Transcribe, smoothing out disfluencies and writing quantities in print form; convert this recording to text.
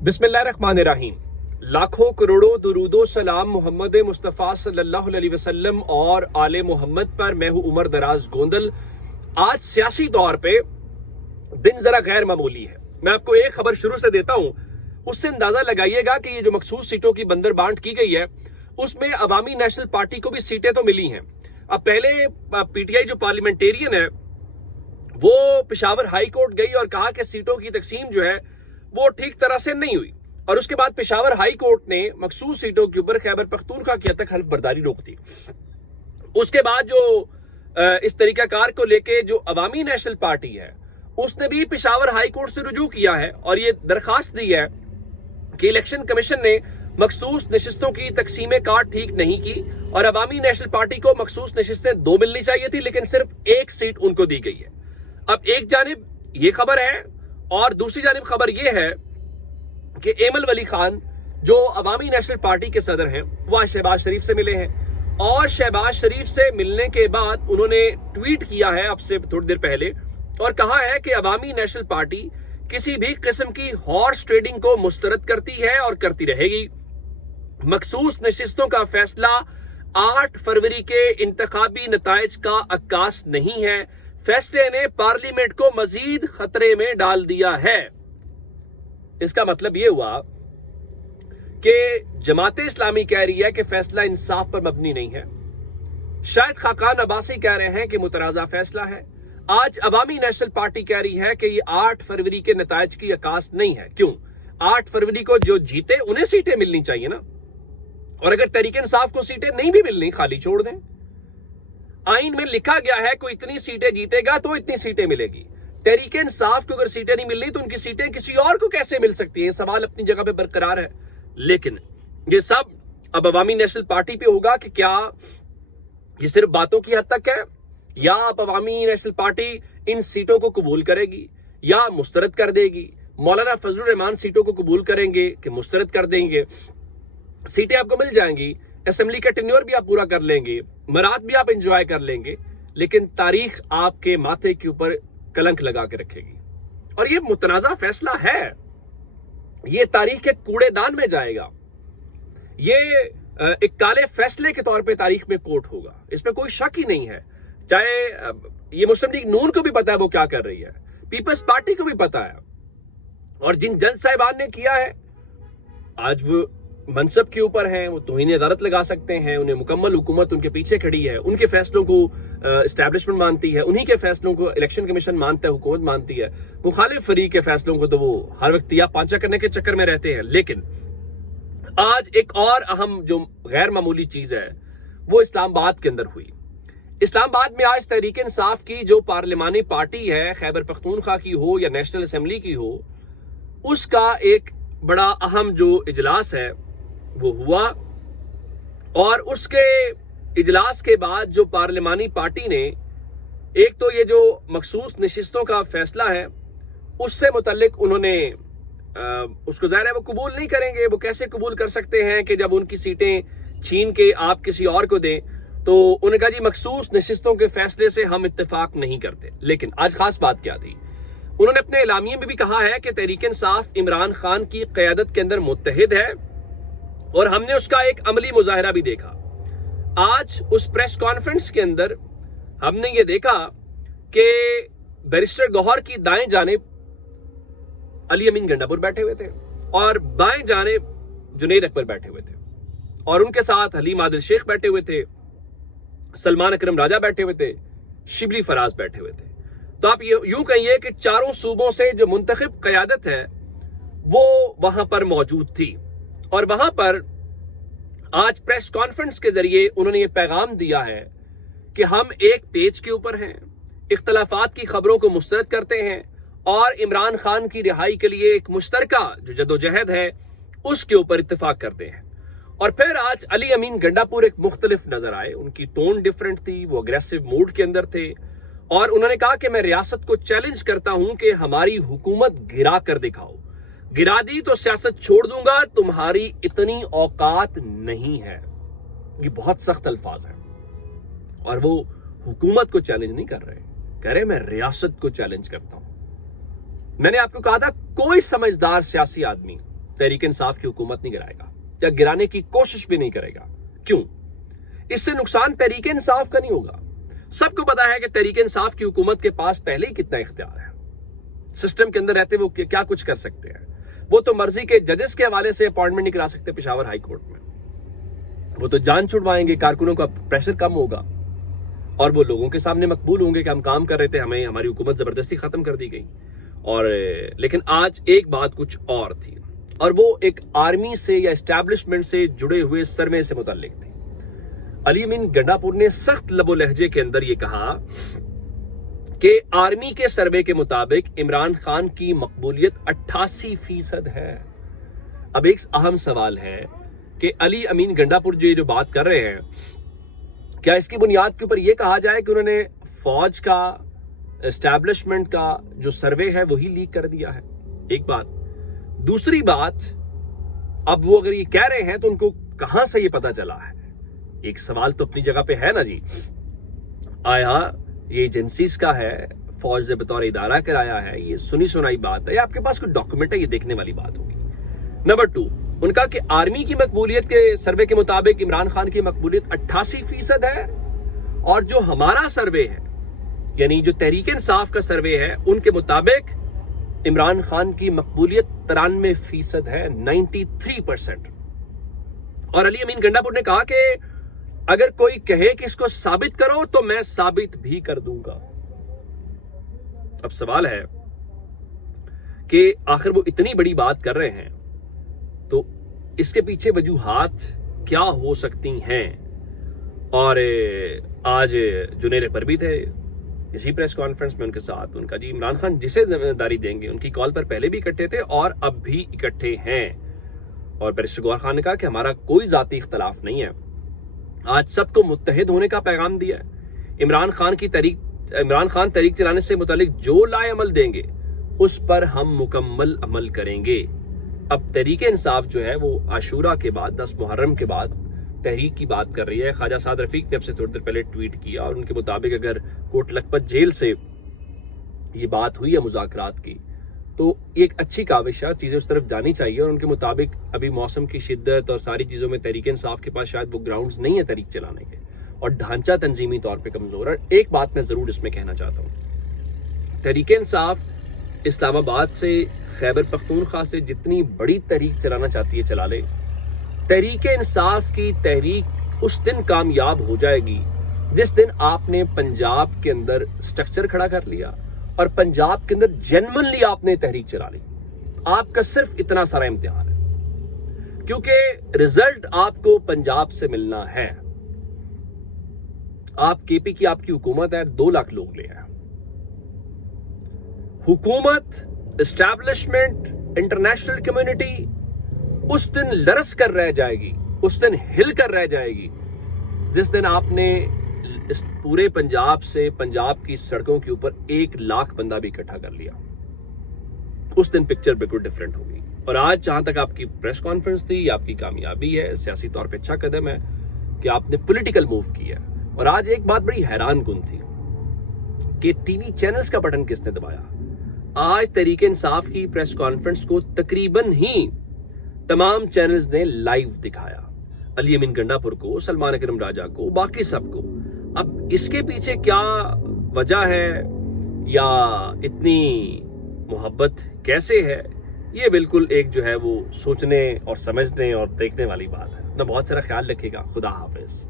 बिस्मिल्लाहिर्रहमानिर्रहीम। लाखों करोड़ों दुरूदो सलाम मोहम्मद मुस्तफ़ा सल्लल्लाहु अलैहि वसल्लम और आले मोहम्मद पर। मैं हूं उमर दराज गोंदल। आज सियासी तौर पे दिन जरा गैर मामूली है। मैं आपको एक खबर शुरू से देता हूं, उससे अंदाजा लगाइएगा कि ये जो मखसूस सीटों की बंदर बांट की गई है उसमें अवामी नेशनल पार्टी को भी सीटें तो मिली हैं। अब पहले पीटीआई जो पार्लियामेंटेरियन है वो पेशावर हाई कोर्ट गई और कहा कि सीटों की तकसीम जो है वो ठीक तरह से नहीं हुई, और उसके बाद पेशावर हाई कोर्ट ने मखसूस सीटों के ऊपर खैबर पख्तूनख्वा की हद तक हल्फ बर्दारी रोक दी। उसके बाद जो इस तरीकाकार को लेके जो अवामी नेशनल पार्टी है उसने भी पेशावर हाई कोर्ट से रुजू किया है और ये दरखास्त दी है कि इलेक्शन कमीशन ने मखसूस नशिस्तों की तकसीम कार ठीक नहीं की और अवामी नेशनल पार्टी को मखसूस नशिस्तें 2 मिलनी चाहिए थी, लेकिन सिर्फ 1 सीट उनको दी गई है। अब एक जानिब ये खबर है और दूसरी जानिब खबर यह है कि एमल वली खान जो अवामी नेशनल पार्टी के सदर हैं वह शहबाज शरीफ से मिले हैं और शहबाज शरीफ से मिलने के बाद उन्होंने ट्वीट किया है अब से थोड़ी देर पहले और कहा है कि अवामी नेशनल पार्टी किसी भी किस्म की हॉर्स ट्रेडिंग को मुस्तरद करती है और करती रहेगी। मखसूस नशिस्तों का फैसला 8 फरवरी के इंतखाबी नताइज का अक्कास नहीं है। फैसले ने पार्लियामेंट को मजीद खतरे में डाल दिया है। इसका मतलब यह हुआ कि जमाते इस्लामी कह रही है कि फैसला इंसाफ पर मबनी नहीं है। शायद खाकान अब्बासी कह रहे हैं कि मुतराजा फैसला है। आज अवामी नेशनल पार्टी कह रही है कि ये 8 फरवरी के नताइज की अक्कास नहीं है। क्यों? 8 फरवरी को जो जीते उन्हें सीटें मिलनी चाहिए ना, और अगर तहरीक इंसाफ को सीटें नहीं भी मिलनी खाली छोड़ दें। आइन में लिखा गया है कोई इतनी सीटें जीतेगा तो इतनी सीटें मिलेगी। तहरीक इंसाफ को अगर सीटें नहीं मिलनी तो उनकी सीटें किसी और को कैसे मिल सकती हैं? सवाल अपनी जगह पे बरकरार है, लेकिन ये सब अब अवामी नेशनल पार्टी पे होगा कि क्या ये सिर्फ बातों की हद तक है या अब अवामी नेशनल पार्टी इन सीटों को कबूल करेगी या मुस्तरद कर देगी। मौलाना फजलुर रहमान सीटों को कबूल करेंगे कि मुस्तरद कर देंगे। सीटें आपको मिल जाएंगी, असेंबली का टेन्योर भी आप पूरा कर लेंगे, मरात भी आप एंजॉय कर लेंगे, लेकिन तारीख आपके माथे के ऊपर कलंक लगा के रखेगी। और ये मुतनाज़ा फैसला है, ये तारीख के कूड़ेदान में जाएगा। ये एक काले फैसले के तौर पे तारीख में कोट होगा, इसमें कोई शक ही नहीं है। चाहे ये मुस्लिम लीग नून को भी पता है वो क्या कर रही है, पीपल्स पार्टी को भी पता है, और जिन जज साहिबान ने किया है आज वो मनसब के ऊपर हैं, वो तौहीन अदालत लगा सकते हैं। उन्हें मुकम्मल हुकूमत उनके पीछे खड़ी है, उनके फैसलों को एस्टैब्लिशमेंट मानती है, उन्हीं के फैसलों को इलेक्शन कमीशन मानता है, हुकूमत मानती है। मुखालिफ फरीक के फैसलों को तो वो हर वक्त या पांचा करने के चक्कर में रहते हैं। लेकिन आज एक और अहम जो गैर मामूली चीज है वो इस्लामाबाद के अंदर हुई। इस्लामाबाद में आज तहरीक इंसाफ की जो पार्लिमानी पार्टी है, खैबर पख्तूनख्वा की हो या नेशनल असेंबली की हो, उसका एक बड़ा अहम जो इजलास है वो हुआ, और उसके इजलास के बाद जो पार्लिमानी पार्टी ने एक तो ये जो मखसूस नशिस्तों का फैसला है उससे मुतल्लिक उन्होंने उसको ज़ाहिर है वो कबूल नहीं करेंगे। वो कैसे कबूल कर सकते हैं कि जब उनकी सीटें छीन के आप किसी और को दें? तो उन्होंने कहा जी मखसूस नशिस्तों के फैसले से हम इत्तेफाक नहीं करते। लेकिन आज खास बात क्या थी, उन्होंने अपने एलामिये में भी कहा है कि तहरीक इंसाफ इमरान खान की क़यादत के अंदर मुत्तहिद है, और हमने उसका एक अमली मुजाहिरा भी देखा। आज उस प्रेस कॉन्फ्रेंस के अंदर हमने ये देखा कि बैरिस्टर गौहर की दाएं जानिब अली अमीन गंडापुर बैठे हुए थे और बाएं जानिब जुनैद अकबर बैठे हुए थे, और उनके साथ हलीम आदिल शेख बैठे हुए थे, सलमान अकरम राजा बैठे हुए थे, शिबली फराज बैठे हुए थे। तो आप यूं कहिए कि चारों सूबों से जो मुंतखब क़यादत है वो वहां पर मौजूद थी, और वहां पर आज प्रेस कॉन्फ्रेंस के जरिए उन्होंने ये पैगाम दिया है कि हम एक पेज के ऊपर हैं, इख्तलाफात की खबरों को मुस्तरद करते हैं और इमरान खान की रिहाई के लिए एक मुश्तरका जो जदोजहद है उसके ऊपर इत्तेफाक करते हैं। और फिर आज अली अमीन गंडापुर एक मुख्तलिफ नजर आए, उनकी टोन डिफरेंट थी, वो अग्रेसिव मूड के अंदर थे, और उन्होंने कहा कि मैं रियासत को चैलेंज करता हूं कि हमारी हुकूमत गिरा कर दिखाओ, गिरा दी तो सियासत छोड़ दूंगा, तुम्हारी इतनी औकात नहीं है। ये बहुत सख्त अल्फाज है, और वो हुकूमत को चैलेंज नहीं कर रहे, कह रहे मैं रियासत को चैलेंज करता हूं। मैंने आपको कहा था कोई समझदार सियासी आदमी तहरीक इंसाफ की हुकूमत नहीं गिराएगा या गिराने की कोशिश भी नहीं करेगा। क्यों? इससे नुकसान तहरीक इंसाफ का नहीं होगा। सबको पता है कि तहरीक इंसाफ की हुकूमत के पास पहले ही कितना इख्तियार है, सिस्टम के अंदर रहते वो क्या कुछ कर सकते हैं। वो तो मर्जी के जजेस के हवाले से अपॉइंटमेंट नहीं करा सकते पेशावर हाई कोर्ट में, वो तो जान छुड़वाएंगे, कारकुनों का प्रेशर कम होगा और वो लोगों के सामने मकबूल होंगे कि हम काम कर रहे थे, हमें हमारी हुकूमत जबरदस्ती खत्म कर दी गई। और लेकिन आज एक बात कुछ और थी, और वो एक आर्मी से या एस्टैब्लिशमेंट से जुड़े हुए सर्वे से मुताल्लिक थी। अली अमीन गंडापुर ने सख्त लबो लहजे के अंदर ये कहा कि आर्मी के सर्वे के मुताबिक इमरान खान की मकबूलियत 88% है। अब एक अहम सवाल है कि अली अमीन गंडापुर जो बात कर रहे हैं, क्या इसकी बुनियाद के ऊपर यह कहा जाए कि उन्होंने फौज का, एस्टैब्लिशमेंट का जो सर्वे है वही लीक कर दिया है? एक बात। दूसरी बात, अब वो अगर ये कह रहे हैं तो उनको कहां से ये पता चला है? एक सवाल तो अपनी जगह पे है ना जी। आया ये एजेंसीज का है, फौज ने बतौर इदारा कराया है, ये सुनी सुनाई बात है या आपके पास कोई डॉक्यूमेंट है? ये देखने वाली बात होगी। नंबर 2, उनका कि आर्मी की मकबूलियत के सर्वे के मुताबिक इमरान खान की मकबूलियत 88% है, और जो हमारा सर्वे है यानी जो तहरीक इंसाफ का सर्वे है उनके मुताबिक इमरान खान की मकबूलियत 93% है, 93%। और अली अमीन गंडापुर ने कहा कि अगर कोई कहे कि इसको साबित करो तो मैं साबित भी कर दूंगा। अब सवाल है कि आखिर वो इतनी बड़ी बात कर रहे हैं तो इसके पीछे वजूहात क्या हो सकती हैं? और आज जुनेर पर भी थे इसी प्रेस कॉन्फ्रेंस में उनके साथ, उनका जी इमरान खान जिसे जिम्मेदारी देंगे, उनकी कॉल पर पहले भी इकट्ठे थे और अब भी इकट्ठे हैं। और बैरिस्टर गौहर खान ने कहा कि हमारा कोई जाती इख्तलाफ नहीं है, आज सबको मुत्तहिद होने का पैगाम दिया है। इमरान खान तहरीक चलाने से मुतालिक जो लाए अमल देंगे उस पर हम मुकम्मल अमल करेंगे। अब तहरीक इंसाफ जो है वो आशूरा के बाद 10 मुहर्रम के बाद तहरीक की बात कर रही है। ख्वाजा साद रफीक ने अब से थोड़ी देर पहले ट्वीट किया और उनके मुताबिक अगर कोट लखपत जेल से ये बात हुई है मुज़ाकरात की तो एक अच्छी काविश है, चीज़ें उस तरफ जानी चाहिए। और उनके मुताबिक अभी मौसम की शिद्दत और सारी चीज़ों में तहरीक इंसाफ के पास शायद वो ग्राउंड्स नहीं है तहरीक चलाने के, और ढांचा तंजीमी तौर पर कमज़ोर है। एक बात मैं ज़रूर इसमें कहना चाहता हूँ, तहरीक इंसाफ इस्लामाबाद से, खैबर पख्तूनख्वा से जितनी बड़ी तहरीक चलाना चाहती है चला ले। तहरीक इंसाफ की तहरीक उस दिन कामयाब हो जाएगी जिस दिन आपने पंजाब के अंदर स्ट्रक्चर खड़ा कर लिया और पंजाब के अंदर जेन्युइनली आपने तहरीक चला ली। आपका सिर्फ इतना सारा इम्तिहान है, क्योंकि रिजल्ट आपको पंजाब से मिलना है। आप केपी की आपकी हुकूमत है, 2 लाख लोग ले आए। हुकूमत, एस्टैब्लिशमेंट, इंटरनेशनल कम्युनिटी उस दिन लरस कर रह जाएगी, उस दिन हिल कर रह जाएगी जिस दिन आपने इस पूरे पंजाब से, पंजाब की सड़कों के ऊपर 1 लाख बंदा भी इकट्ठा कर लिया। उस दिन पिक्चर बिल्कुल डिफरेंट होगी। और आज जहां तक आपकी प्रेस कॉन्फ्रेंस थी, आपकी कामयाबी है, सियासी तौर पे अच्छा कदम है कि आपने पॉलिटिकल मूव किया। और आज एक बात बड़ी हैरान कुन थी कि टीवी चैनल्स का बटन किसने दबाया। आज तहरीक इंसाफ की प्रेस कॉन्फ्रेंस को तकरीबन ही तमाम चैनल्स ने लाइव दिखाया, अली अमीन गंडापुर को, सलमान अकरम राजा को, बाकी सबको। अब इसके पीछे क्या वजह है या इतनी मोहब्बत कैसे है, ये बिल्कुल एक जो है वो सोचने और समझने और देखने वाली बात है। अपना बहुत सारा ख्याल रखिएगा। खुदा हाफिज।